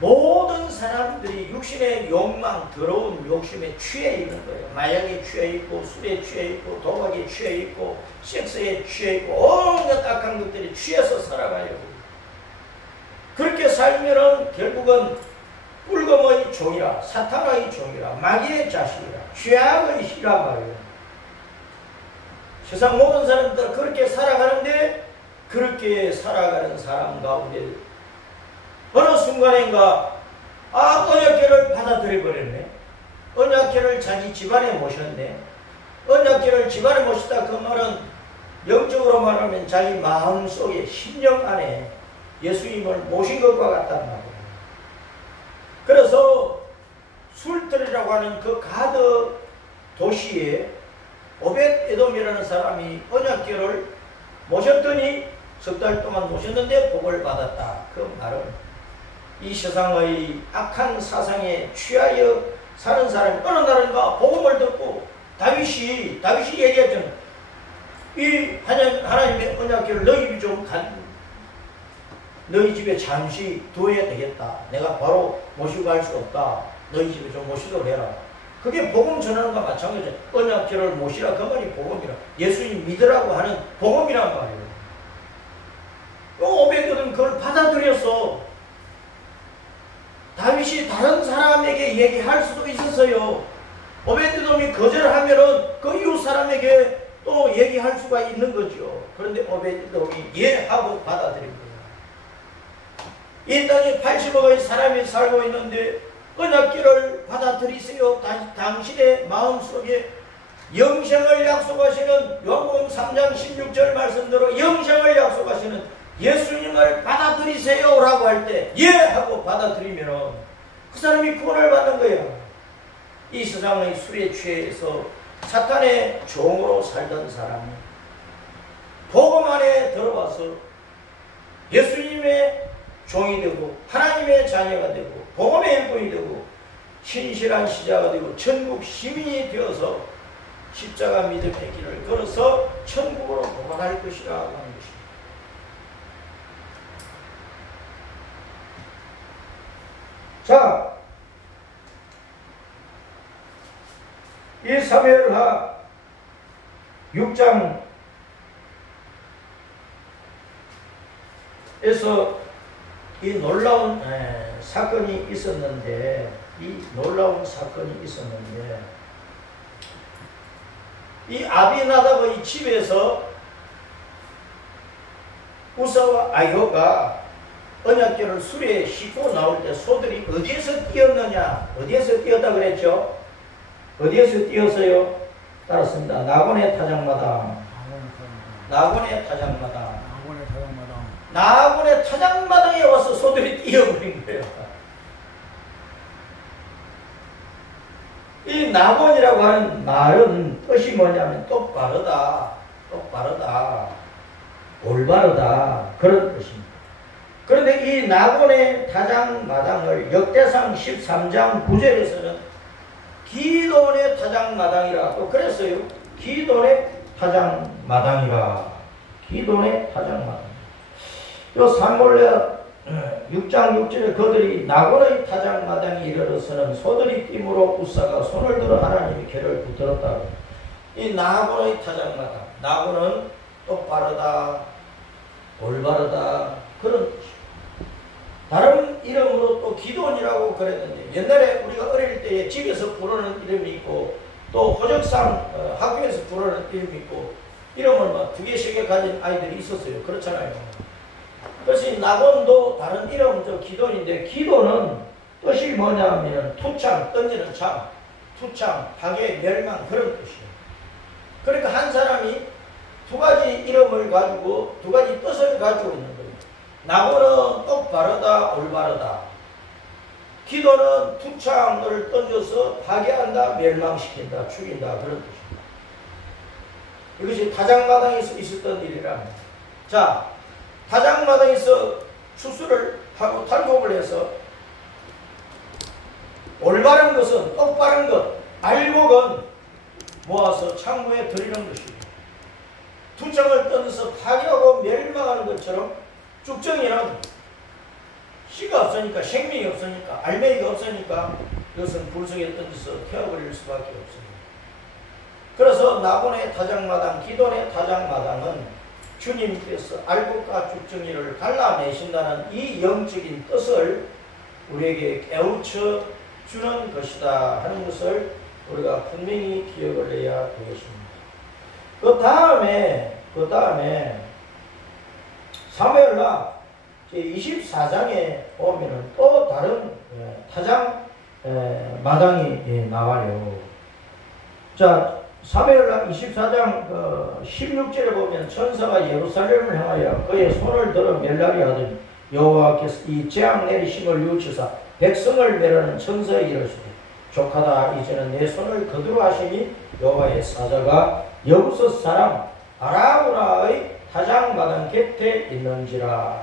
모든 사람들이 육신의 욕망, 더러운 욕심에 취해 있는 거예요. 마약에 취해 있고, 술에 취해 있고, 도박에 취해 있고, 섹스에 취해 있고, 온갖 악한 것들이 취해서 살아가요. 그렇게 살면은 결국은 뿔검의 종이라, 사탄의 종이라, 마귀의 자식이라, 죄악의 씨라 말이에요. 세상 모든 사람들 그렇게 살아가는데, 그렇게 살아가는 사람 가운데 어느 순간인가 언약궤를 받아들여 버렸네. 언약궤를 자기 집안에 모셨네. 언약궤를 집안에 모셨다. 그 말은 영적으로 말하면 자기 마음속에 심령 안에 예수님을 모신 것과 같단 말이에요. 그래서 술들이라고 하는 그 가드 도시에 오벳에돔이라는 사람이 언약궤를 모셨더니 석 달 동안 모셨는데 복을 받았다. 그 말은 이 세상의 악한 사상에 취하여 사는 사람이 어느 날인가 복음을 듣고 다윗이 얘기했잖아요. 이 하나님의 언약궤를 너희 좀 너희 집에 잠시 두어야 되겠다. 내가 바로 모시고 갈 수 없다. 너희 집에 좀 모시도록 해라. 그게 복음 전하는 것과 마찬가지죠. 언약궤를 모시라. 그 말이 복음이라. 예수님 믿으라고 하는 복음이란 말이에요. 오벳은 그걸 받아들였어. 다윗이 다른 사람에게 얘기할 수도 있었어요. 오벳에돔이 거절하면은 그 이웃 사람에게 또 얘기할 수가 있는 거죠. 그런데 오벳에돔이 예 하고 받아들인 거예요. 이 땅에 80억의 사람이 살고 있는데 언약궤를 받아들이세요. 당신의 마음속에 영생을 약속하시는 요한복음 3장 16절 말씀대로 영생을 약속하시는 예수님을 받아들이세요 라고 할 때 예 하고 받아들이면 그 사람이 구원을 받는 거예요. 이 세상의 술에 취해서 사탄의 종으로 살던 사람이 복음 안에 들어와서 예수님의 종이 되고 하나님의 자녀가 되고 복음의 일꾼이 되고 신실한 시자가 되고 천국 시민이 되어서 십자가 믿음의 길을 걸어서 천국으로 도망할 것이라고 하는 것입니다. 자, 이 사무엘하 6장에서 이 놀라운 사건이 있었는데, 이 아비나답의 집에서 우사와 아효가 언약궤를 수레에 싣고 나올 때 소들이 어디에서 뛰었느냐? 어디에서 뛰었다 그랬죠? 어디에서 뛰었어요? 따랐습니다. 나곤의 타작마당. 나곤의 타작마당에 와서 소들이 뛰어버린 거예요. 이 나곤이라고 하는 말은 뜻이 뭐냐면 똑바르다, 올바르다 그런 뜻입니다. 그런데 이 나곤의 타작마당을 역대상 13장 9절에서는 기돈의 타작마당이라고 그랬어요. 기돈의 타작마당. 요 6장 6절에 그들이 나곤의 타작마당에 이르러서는 소들이 띠므로 웃사가 손을 들어 하나님의 궤를 붙들었다. 이 나곤의 타작마당, 나곤은 똑바르다, 올바르다 그런 뜻이에요. 다른 이름으로 또 기돈이라고 그랬는데 옛날에 우리가 어릴 때에 집에서 부르는 이름이 있고 또 호적상 학교에서 부르는 이름이 있고 이름을 막 2개, 3개 가진 아이들이 있었어요. 그렇잖아요. 그래서 이 나곤도 다른 이름은 저 기돈인데 기돈은 뜻이 뭐냐면 투창, 던지는 창, 투창, 파괴, 멸망 그런 뜻이에요. 그러니까 한 사람이 2가지 이름을 가지고 2가지 뜻을 가지고 있는 거예요. 나곤은 똑바르다, 올바르다. 기도는 투창을 던져서 파괴한다, 멸망시킨다, 죽인다 그런 뜻입니다. 이것이 타작마당에서 있었던 일이라. 자, 타작마당에서 추수를 하고 탈곡을 해서 올바른 것은 똑바른 것, 알곡은 모아서 창고에 들이는 것입니다. 투창을 던져서 파괴하고 멸망하는 것처럼 쭉정이는 씨가 없으니까 생명이 없으니까 알맹이가 없으니까 이것은 불 속에 던져서 태워버릴 수밖에 없습니다. 그래서 나곤의 타작마당, 기돈의 타작마당은 주님께서 알곡과 쭉정이를 갈라내신다는 이 영적인 뜻을 우리에게 깨우쳐 주는 것이다 하는 것을 우리가 분명히 기억을 해야 되겠습니다. 그 다음에 사무엘하 24장에 보면은 또 다른 타작 마당이 나와요. 자, 사무엘하 24장 16절에 보면 천사가 예루살렘을 향하여 그의 손을 들어 멸나게 하더니 여호와께서 이 재앙 내리심을 뉘우치사 백성을 멸하는 천사에게 이르시되 족하다 이제는 내 손을 거두어 하시니 여호와의 사자가 여부스 사람 아라우나의 타작마당 곁에 있는지라.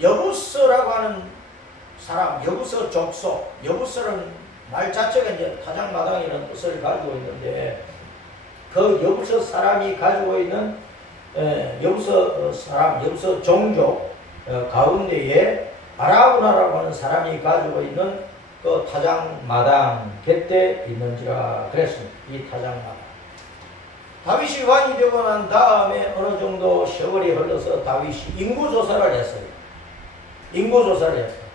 여부스라고 하는 사람, 여부스 족속, 여부스는 말 자체가 이제 타작마당이라는 뜻을 가지고 있는데 그 여부스 사람이 가지고 있는 여부스 사람, 여부스 종족 가운데에 아라우나라고 하는 사람이 가지고 있는 그 타작마당 곁에 있는지라 그랬습니다. 이 타작마당. 다윗이 왕이 되고 난 다음에 어느 정도 세월이 흘러서 다윗이 인구조사를 했어요. 인구조사를 했어요.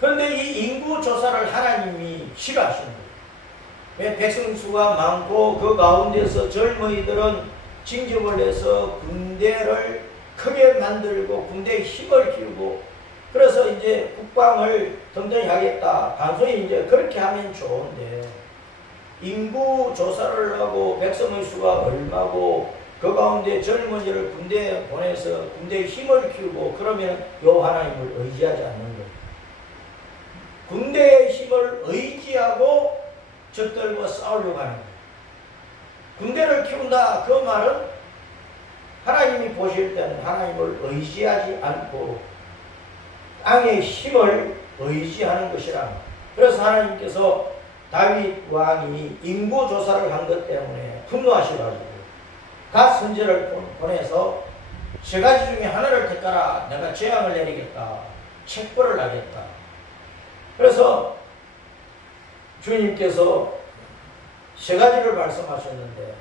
그런데 이 인구조사를 하나님이 싫어하시는 거예요. 왜? 백성 수가 많고 그 가운데서 젊은이들은 징집을 해서 군대를 크게 만들고 군대에 힘을 키우고 그래서 이제 국방을 든든히 하겠다. 단순히 이제 그렇게 하면 좋은데 인구 조사를 하고 백성의 수가 얼마고 그 가운데 젊은이를 군대에 보내서 군대에 힘을 키우고 그러면 요 하나님을 의지하지 않는 거예요. 군대의 힘을 의지하고 적들과 싸우려고 하는 거예요. 군대를 키운다 그 말은 하나님이 보실 때는 하나님을 의지하지 않고 땅의 힘을 의지하는 것이라. 그래서 하나님께서 다윗 왕이 인구조사를 한 것 때문에 분노하셔가지고 갓 선지자를 보내서 3가지 중에 하나를 택하라. 내가 재앙을 내리겠다. 책벌을 하겠다. 그래서 주님께서 3가지를 말씀하셨는데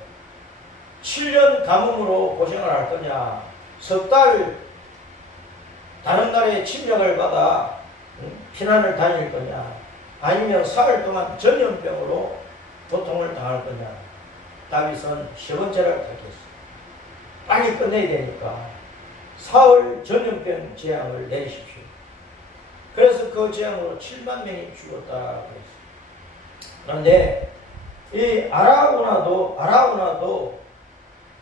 7년 가뭄으로 고생을 할 거냐, 석 달 다른 나라의 침략을 받아 피난을 다닐 거냐, 아니면 사흘 동안 전염병으로 고통을 당할 거냐. 다윗은 3번째를 택했어요. 빨리 끝내야 되니까 사흘 전염병 재앙을 내리십시오. 그래서 그 재앙으로 7만 명이 죽었다 그랬어요. 그런데 이 아라우나도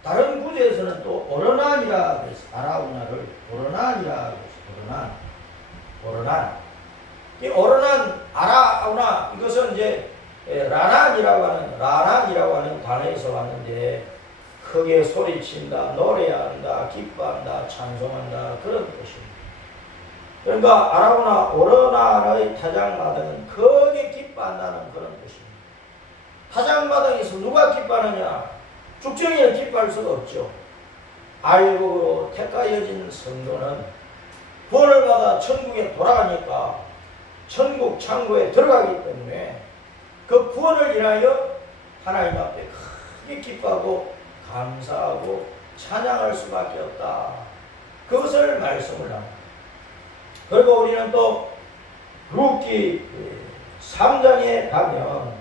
다른 구제에서는 또 오르난이라 그랬어요. 아라우나를 오르난이라 그랬어요. 오르난. 이 오르난, 아라우나 이것은 이제 라난이라고 하는 단어에서 왔는데 크게 소리친다, 노래한다, 기뻐한다, 찬송한다 그런 뜻입니다. 그러니까 아라우나 오르난의 타작마당은 크게 기뻐한다는 그런 뜻입니다. 타작마당에서 누가 기뻐하느냐? 죽정이는 기뻐할 수가 없죠. 알곡으로 택하여진 성도는 구원을 받아 천국에 돌아가니까 천국 창고에 들어가기 때문에 그 구원을 인하여 하나님 앞에 크게 기뻐하고 감사하고 찬양할 수밖에 없다. 그것을 말씀을 합니다. 그리고 우리는 또 룻기 3장에 가면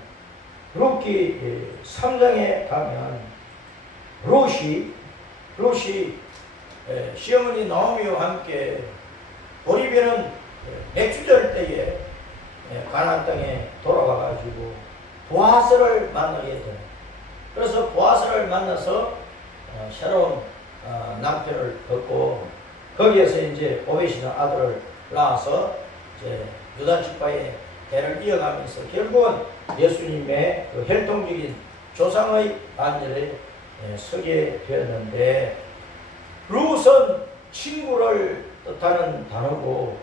룻이 시어머니 나오미와 함께 보리배는 맥주절 때에 가나안 땅에 돌아와가지고 보아스를 만나게 되는. 그래서 보아스를 만나서 새로운 남편을 얻고 거기에서 이제 오벳이라는 아들을 낳아서 이제 유다 지파의 대를 이어가면서 결국은 예수님의 그 혈통적인 조상의 반열에 서게 되었는데, 룻은 친구를 뜻하는 단어고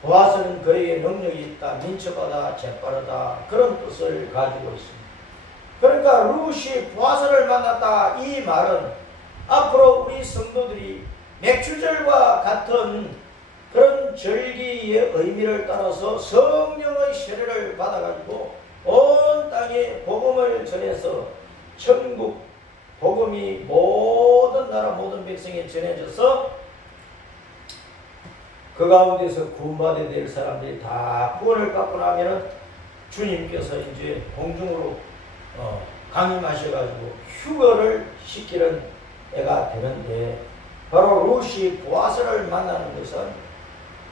보아스는 그에게 능력이 있다, 민첩하다, 재빠르다, 그런 뜻을 가지고 있습니다. 그러니까 룻이 보아스를 만났다, 이 말은 앞으로 우리 성도들이 맥주절과 같은 그런 절기의 의미를 따라서 성령의 세례를 받아가지고 온 땅에 복음을 전해서 천국 복음이 모든 나라 모든 백성에 전해져서 그 가운데서 구원받아야 될 사람들이 다 구원을 받고 나면은 주님께서 이제 공중으로 강림하셔가지고 휴거를 시키는 때가 되는데, 바로 룻이 보아스를 만나는 것은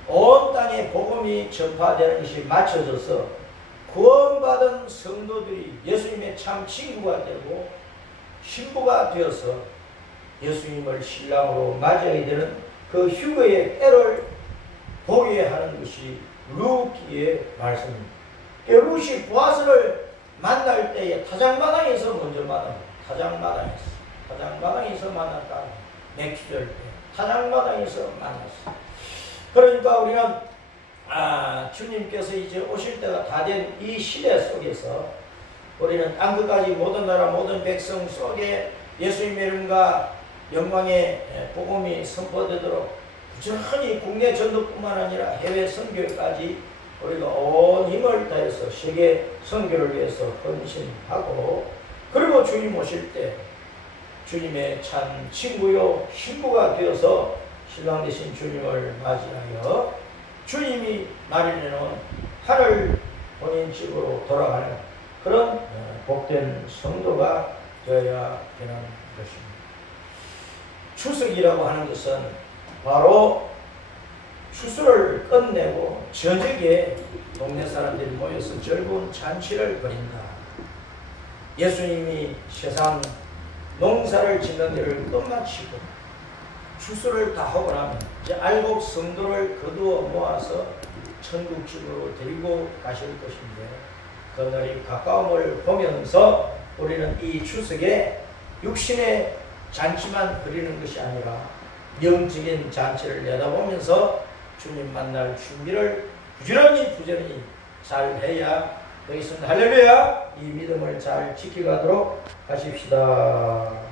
온 땅에 복음이 전파되는 것이 맞춰져서 구원받은 성도들이 예수님의 참 친구가 되고 신부가 되어서 예수님을 신랑으로 맞이하게 되는 그 휴거의 때를 보게 하는 것이 룻기의 말씀입니다. 룻이 보아스를 만날 때에 타작마당에서 먼저 만납니다. 타작마당에서 만났다. 맥주절 때 타작마당에서 만났어. 그러니까 우리는 주님께서 이제 오실 때가 다 된 이 시대 속에서 우리는 땅끝까지 모든 나라 모든 백성 속에 예수님의 이름과 영광의 복음이 선포되도록 부지런히 국내 전도뿐만 아니라 해외 선교까지 우리가 온 힘을 다해서 세계 선교를 위해서 헌신하고, 그리고 주님 오실 때 주님의 참 친구요 신부가 되어서 신랑 되신 주님을 맞이하여 주님이 마련해놓은 하늘 본인 집으로 돌아가는 그런 복된 성도가 되어야 되는 것입니다. 추석이라고 하는 것은 바로 추수를 끝내고 저녁에 동네 사람들이 모여서 즐거운 잔치를 벌인다. 예수님이 세상 농사를 짓는 일을 끝마치고 추수를 다 하고 나면 이제 알곡 성도를 거두어 모아서 천국집으로 데리고 가실 것인데, 그날이 가까움을 보면서 우리는 이 추석에 육신의 잔치만 드리는 것이 아니라 영적인 잔치를 내다보면서 주님 만날 준비를 부지런히 잘 해야 되겠습니다. 할렐루야! 이 믿음을 잘 지켜가도록 하십시다.